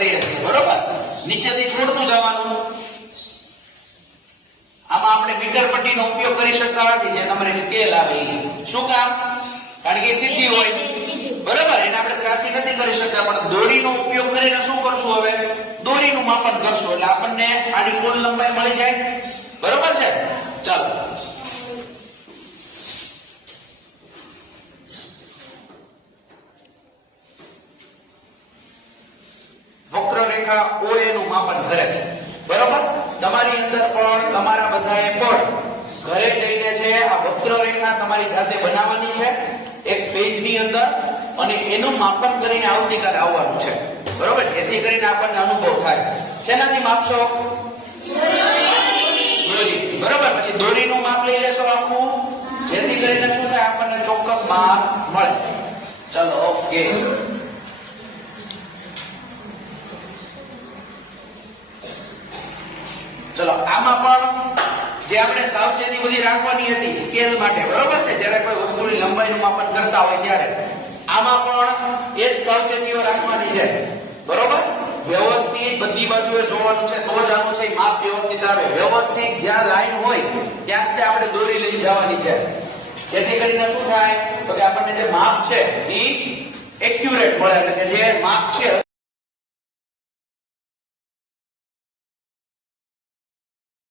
કરી હતી, બરોબર? નીચેથી છોડતું જવાનું. આમાં આપણે મીટર પટ્ટીનો ઉપયોગ કરી શકતા નથી, જે તમારે સ્કેલ આવે એ. શું કામ? કારણ કે સીધી હોય, બરોબર? એને આપણે ત્રાસી નથી કરી શકતા. પણ દોરીનો ઉપયોગ કરીને શું કરશું? હવે દોરીનું માપન કરશું એટલે આપણને આની કુલ લંબાઈ મળી જાય, બરોબર છે? ચાલો, વક્રરેખા OA નું માપન કરે છે, બરોબર? તમારી અંદર પણ તમારા બધાએ પણ ઘરે જઈને છે આ વક્રરેખા તમારી જાતે બનાવવાની છે એક પેજની અંદર, અને એનું માપન કરીને આવતીકાલે આવવાનું છે, બરોબર? જેથી કરીને આપણને અનુભવ થાય. શેનાથી માપશો? દોરી, બરોબર? પછી દોરીનું માપ લઈ લેશો આખું, જેથી કરીને શું થાય? આપણને ચોક્કસ માપ મળે. ચલો, ઓકે. ચલો, આમાં પણ જે આપણે સાવચેતી બધી રાખવાની હતી સ્કેલ માટે, બરોબર છે? જ્યારે કોઈ વસ્તુની લંબાઈનું માપન કરતા હોય ત્યારે આમાં પણ એ જ સાવચેતીઓ રાખવાની છે, બરોબર? વ્યવસ્થિત બધી બાજુએ જોવાનું છે, તો જ આનું છે માપ વ્યવસ્થિત આવે. વ્યવસ્થિત જ્યાં લાઈન હોય ત્યાં જ આપણે દોરી લઈ જવાની છે, જેથી કરીને શું થાય? તો કે આપણને જે માપ છે એ એક્યુરેટ મળે, એટલે કે જે માપ છે